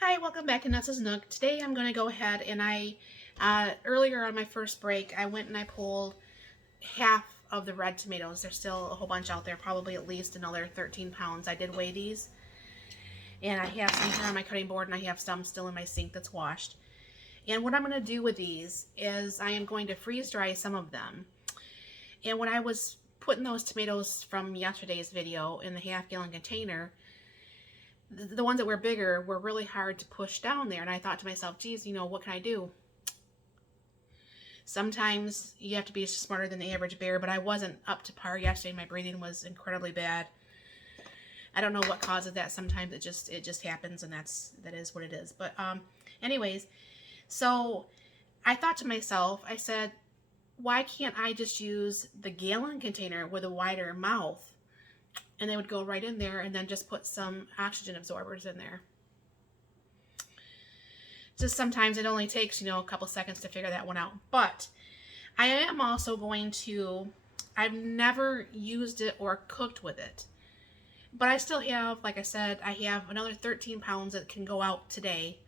Hi, welcome back to Nuts' Nook. Today I'm going to go ahead and earlier on my first break, I went and I pulled half of the red tomatoes. There's still a whole bunch out there, probably at least another 13 pounds. I did weigh these, and I have some here on my cutting board, and I have some still in my sink that's washed. And what I'm going to do with these is I am going to freeze dry some of them. And when I was putting those tomatoes from yesterday's video in the half-gallon container, the ones that were bigger were really hard to push down there. And I thought to myself, geez, what can I do? Sometimes you have to be smarter than the average bear, but I wasn't up to par yesterday. My breathing was incredibly bad. I don't know what causes that. Sometimes it just happens, and that is what it is. But anyways, so I thought to myself, I said, why can't I just use the gallon container with a wider mouth? And they would go right in there, and then just put some oxygen absorbers in there. Just sometimes it only takes, a couple seconds to figure that one out. But I am also going to, I've never used it or cooked with it. But I still have, like I said, I have another 13 pounds that can go out today.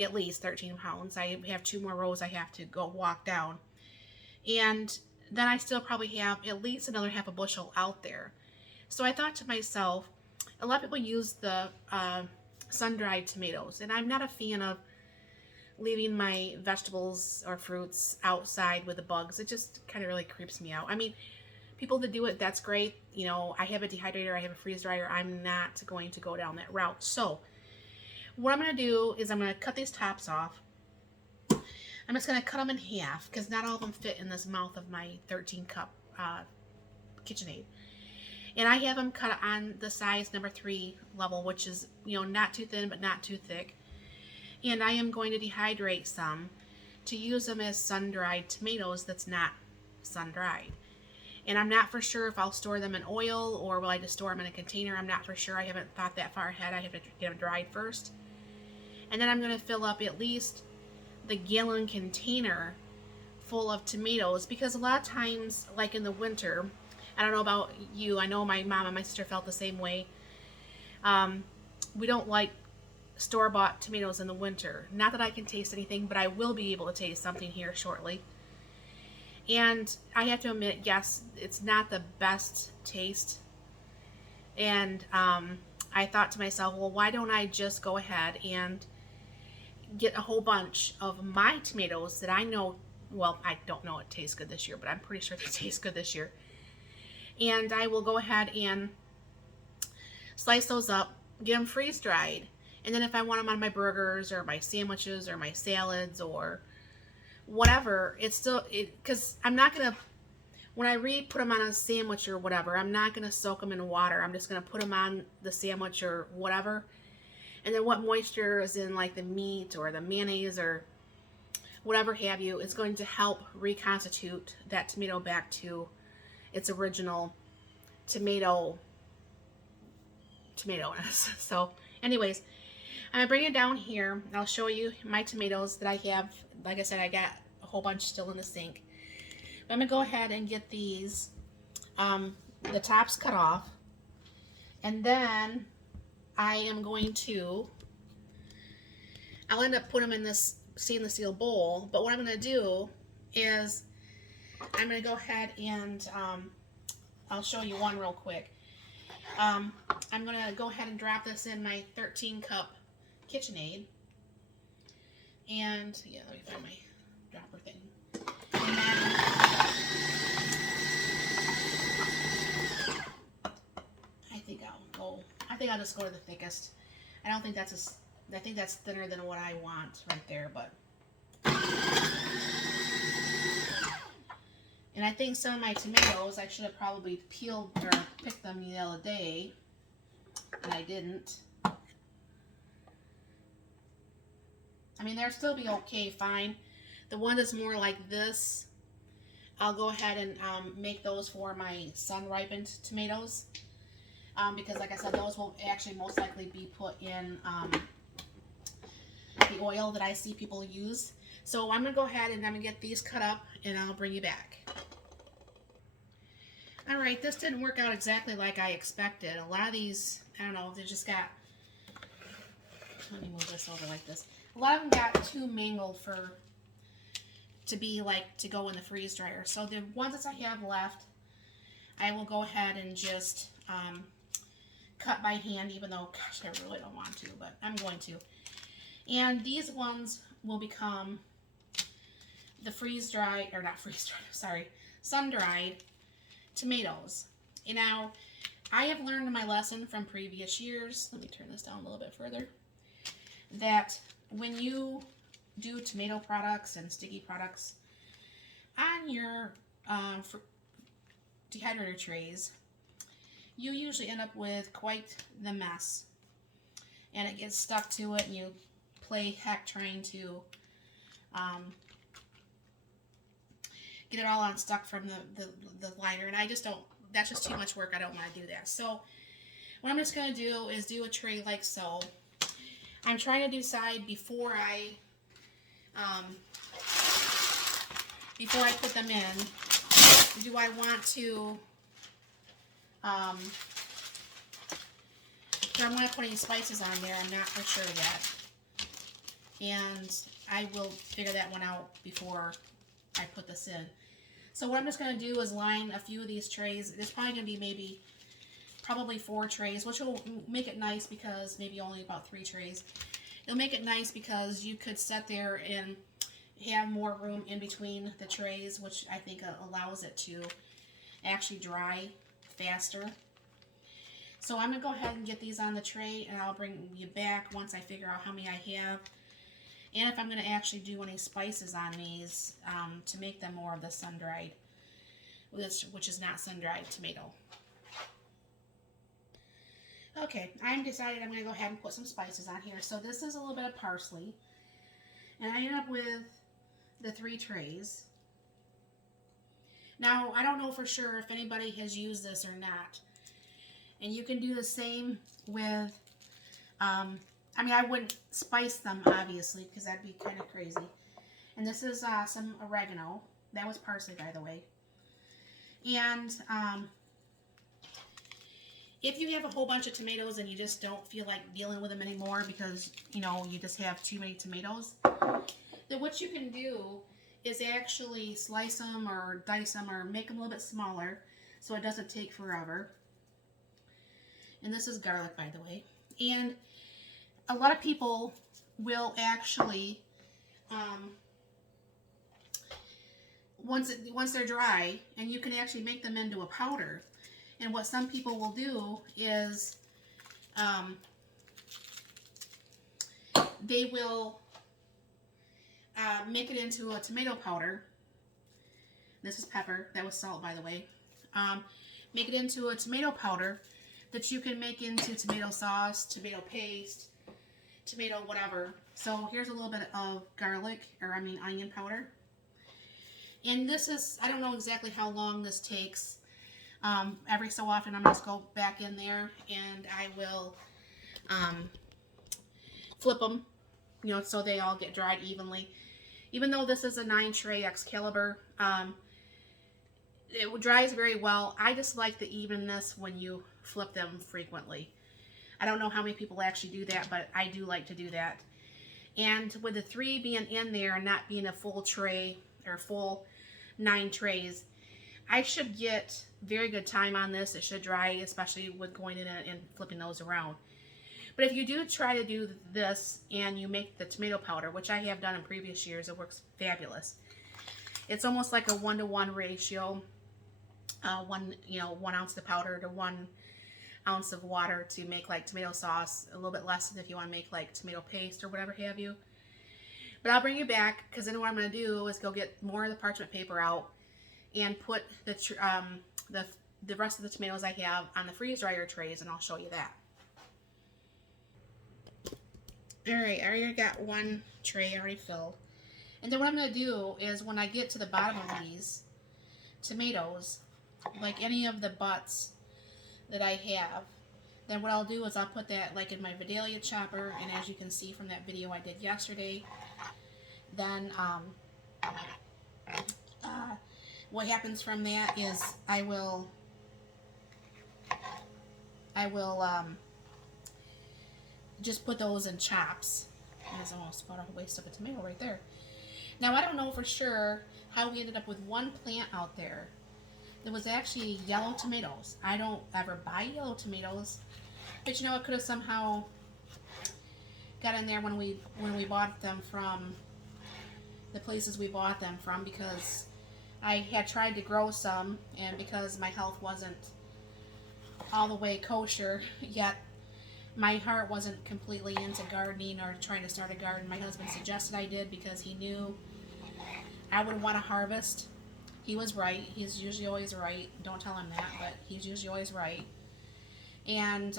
At least 13 pounds. I have 2 more rows I have to go walk down. And then I still probably have at least another half a bushel out there. So I thought to myself, a lot of people use the sun-dried tomatoes, and I'm not a fan of leaving my vegetables or fruits outside with the bugs. It just kind of really creeps me out. I mean, people that do it, that's great. I have a dehydrator, I have a freeze dryer. I'm not going to go down that route. So what I'm going to do is I'm going to cut these tops off. I'm just going to cut them in half because not all of them fit in this mouth of my 13 cup KitchenAid. And I have them cut on the size number 3 level, which is, not too thin but not too thick. And I am going to dehydrate some to use them as sun-dried tomatoes that's not sun-dried. And I'm not for sure if I'll store them in oil or will I just store them in a container. I'm not for sure. I haven't thought that far ahead. I have to get them dried first. And then I'm going to fill up at least the gallon container full of tomatoes, because a lot of times, like in the winter, I don't know about you, I know my mom and my sister felt the same way. We don't like store-bought tomatoes in the winter. Not that I can taste anything, but I will be able to taste something here shortly. And I have to admit, yes, it's not the best taste. And I thought to myself, well, why don't I just go ahead and get a whole bunch of my tomatoes that I know, well, I don't know it tastes good this year, but I'm pretty sure they taste good this year. And I will go ahead and slice those up, get them freeze dried. And then if I want them on my burgers or my sandwiches or my salads or whatever, it's still, because I'm not going to, when I put them on a sandwich or whatever, I'm not going to soak them in water. I'm just going to put them on the sandwich or whatever. And then what moisture is in like the meat or the mayonnaise or whatever have you is going to help reconstitute that tomato back to its original tomato-ness. So anyways, I'm gonna bring it down here. I'll show you my tomatoes that I have. Like I said, I got a whole bunch still in the sink. But I'm gonna go ahead and get these, the tops cut off. And then I am going to, I'll end up putting them in this stainless steel bowl. But what I'm gonna do is I'm going to go ahead and I'll show you one real quick. I'm going to go ahead and drop this in my 13 cup KitchenAid. And yeah, let me find my dropper thing. And then I think I'll just go to the thickest. I don't think that's I think that's thinner than what I want right there, but. And I think some of my tomatoes, I should have probably peeled or picked them the other day, and I didn't. I mean, they'll still be okay, fine. The one that's more like this, I'll go ahead and make those for my sun-ripened tomatoes. Because like I said, those will actually most likely be put in the oil that I see people use. So I'm going to go ahead and I'm going to get these cut up, and I'll bring you back. Alright, this didn't work out exactly like I expected. A lot of these, I don't know, they just got let me move this over like this. A lot of them got too mangled to be like to go in the freeze dryer. So the ones that I have left, I will go ahead and just cut by hand, even though, gosh, I really don't want to, but I'm going to. And these ones will become the freeze-dried, or not freeze-dried, sorry, sun-dried tomatoes. And now, I have learned in my lesson from previous years, let me turn this down a little bit further, that when you do tomato products and sticky products on your dehydrator trays, you usually end up with quite the mess. And it gets stuck to it, and you play heck trying to get it all unstuck from the liner. And I just don't, that's just too much work. I don't want to do that. So what I'm just going to do is do a tray like so. I'm trying to decide before I put them in, do I want to do I want to put any spices on there? I'm not for sure yet. And I will figure that one out before I put this in. So what I'm just going to do is line a few of these trays. There's probably going to be probably 4 trays, which will make it nice because maybe only about 3 trays. It'll make it nice because you could sit there and have more room in between the trays, which I think allows it to actually dry faster. So I'm going to go ahead and get these on the tray, and I'll bring you back once I figure out how many I have. And if I'm going to actually do any spices on these to make them more of the sun-dried, which is not sun-dried tomato. Okay, I'm decided I'm going to go ahead and put some spices on here. So this is a little bit of parsley. And I end up with the 3 trays. Now, I don't know for sure if anybody has used this or not. And you can do the same with, I mean, I wouldn't spice them, obviously, because that'd be kind of crazy. And this is some oregano. That was parsley, by the way. And if you have a whole bunch of tomatoes and you just don't feel like dealing with them anymore because, you know, you just have too many tomatoes, then what you can do is actually slice them or dice them or make them a little bit smaller so it doesn't take forever. And this is garlic, by the way. And a lot of people will actually, once they're dry, and you can actually make them into a powder. And what some people will do is they will make it into a tomato powder. This is pepper. That was salt, by the way. Make it into a tomato powder that you can make into tomato sauce, tomato paste, tomato whatever. So here's a little bit of garlic, or I mean onion powder. And this is, I don't know exactly how long this takes. Every so often I'm just go back in there and I will flip them, you know, so they all get dried evenly. Even though this is a 9-tray Excalibur, it dries very well. I just like the evenness when you flip them frequently. I don't know how many people actually do that, but I do like to do that. And with the 3 being in there and not being a full tray or full 9 trays, I should get very good time on this. It should dry, especially with going in and flipping those around. But if you do try to do this and you make the tomato powder, which I have done in previous years, it works fabulous. It's almost like a 1-to-1 ratio. 1 ounce of powder to 1 ounce of water to make like tomato sauce. A little bit less than if you want to make like tomato paste or whatever have you. But I'll bring you back because then what I'm going to do is go get more of the parchment paper out and put the rest of the tomatoes I have on the freeze dryer trays, and I'll show you that. Alright, I already got 1 tray already filled. And then what I'm going to do is when I get to the bottom of these tomatoes, like any of the butts that I have, then what I'll do is I'll put that like in my Vidalia chopper, and as you can see from that video I did yesterday, then what happens from that is I will just put those in chops. There's almost about a waste of a tomato right there. Now, I don't know for sure how we ended up with one plant out there. It was actually yellow tomatoes. I don't ever buy yellow tomatoes, but you know, it could have somehow got in there when we bought them from the places we bought them from, because I had tried to grow some, and because my health wasn't all the way kosher yet, my heart wasn't completely into gardening or trying to start a garden. My husband suggested I did because he knew I would want to harvest. He was right. He's usually always right. Don't tell him that, but he's usually always right. And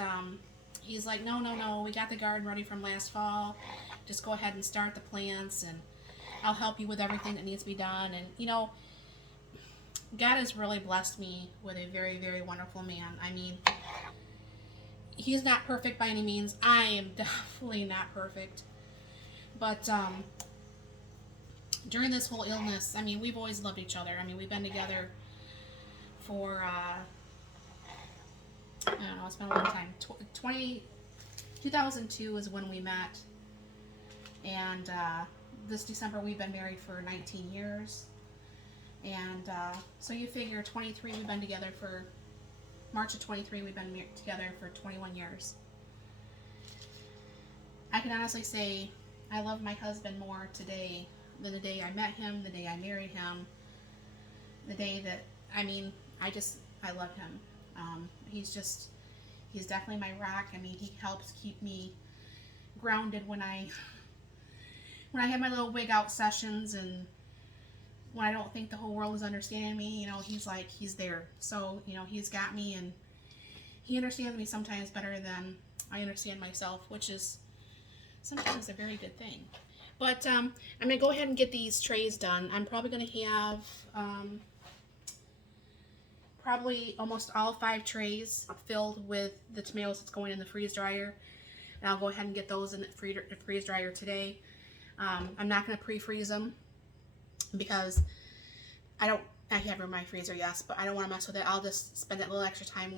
he's like, no, no, no, we got the garden ready from last fall. Just go ahead and start the plants, and I'll help you with everything that needs to be done. And, you know, God has really blessed me with a very, very wonderful man. I mean, he's not perfect by any means. I am definitely not perfect. But during this whole illness, I mean, we've always loved each other. I mean, we've been together for, I don't know, it's been a long time. 2002 is when we met. And this December, we've been married for 19 years. And so you figure 23, we've been together for, March of 23, we've been together for 21 years. I can honestly say I love my husband more today than the day I met him, the day I married him, the day that, I mean, I love him. He's definitely my rock. I mean, he helps keep me grounded when I have my little wig out sessions, and when I don't think the whole world is understanding me, you know, he's there. So, you know, he's got me, and he understands me sometimes better than I understand myself, which is sometimes a very good thing. But I'm going to go ahead and get these trays done. I'm probably going to have probably almost all 5 trays filled with the tomatoes that's going in the freeze dryer. And I'll go ahead and get those in the freeze dryer today. I'm not going to pre-freeze them because I have in my freezer, yes, but I don't want to mess with it. I'll just spend that little extra time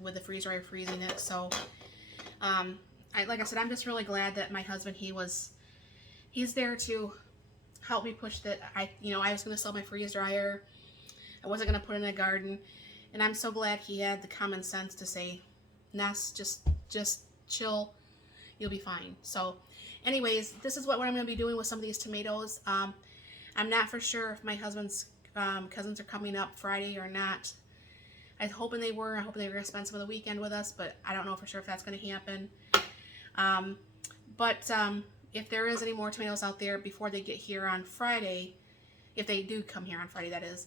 with the freeze dryer freezing it. So, like I said, I'm just really glad that my husband, he's there to help me push that. I was going to sell my freeze dryer. I wasn't going to put it in a garden, and I'm so glad he had the common sense to say, Ness, just chill, you'll be fine. So, anyways, this is what I'm going to be doing with some of these tomatoes. I'm not for sure if my husband's cousins are coming up Friday or not. I was hoping they were. I hope they were going to spend some of the weekend with us, but I don't know for sure if that's going to happen. But if there is any more tomatoes out there before they get here on Friday, if they do come here on Friday, that is,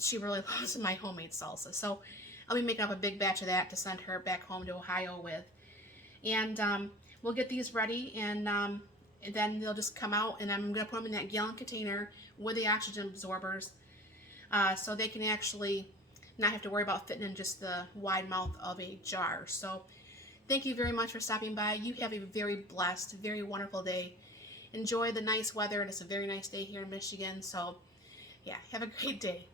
she really loves my homemade salsa. So I'll be making up a big batch of that to send her back home to Ohio with. And we'll get these ready, and then they'll just come out, and I'm going to put them in that gallon container with the oxygen absorbers, so they can actually not have to worry about fitting in just the wide mouth of a jar. So thank you very much for stopping by. You have a very blessed, very wonderful day. Enjoy the nice weather. It's a very nice day here in Michigan. So yeah, have a great day.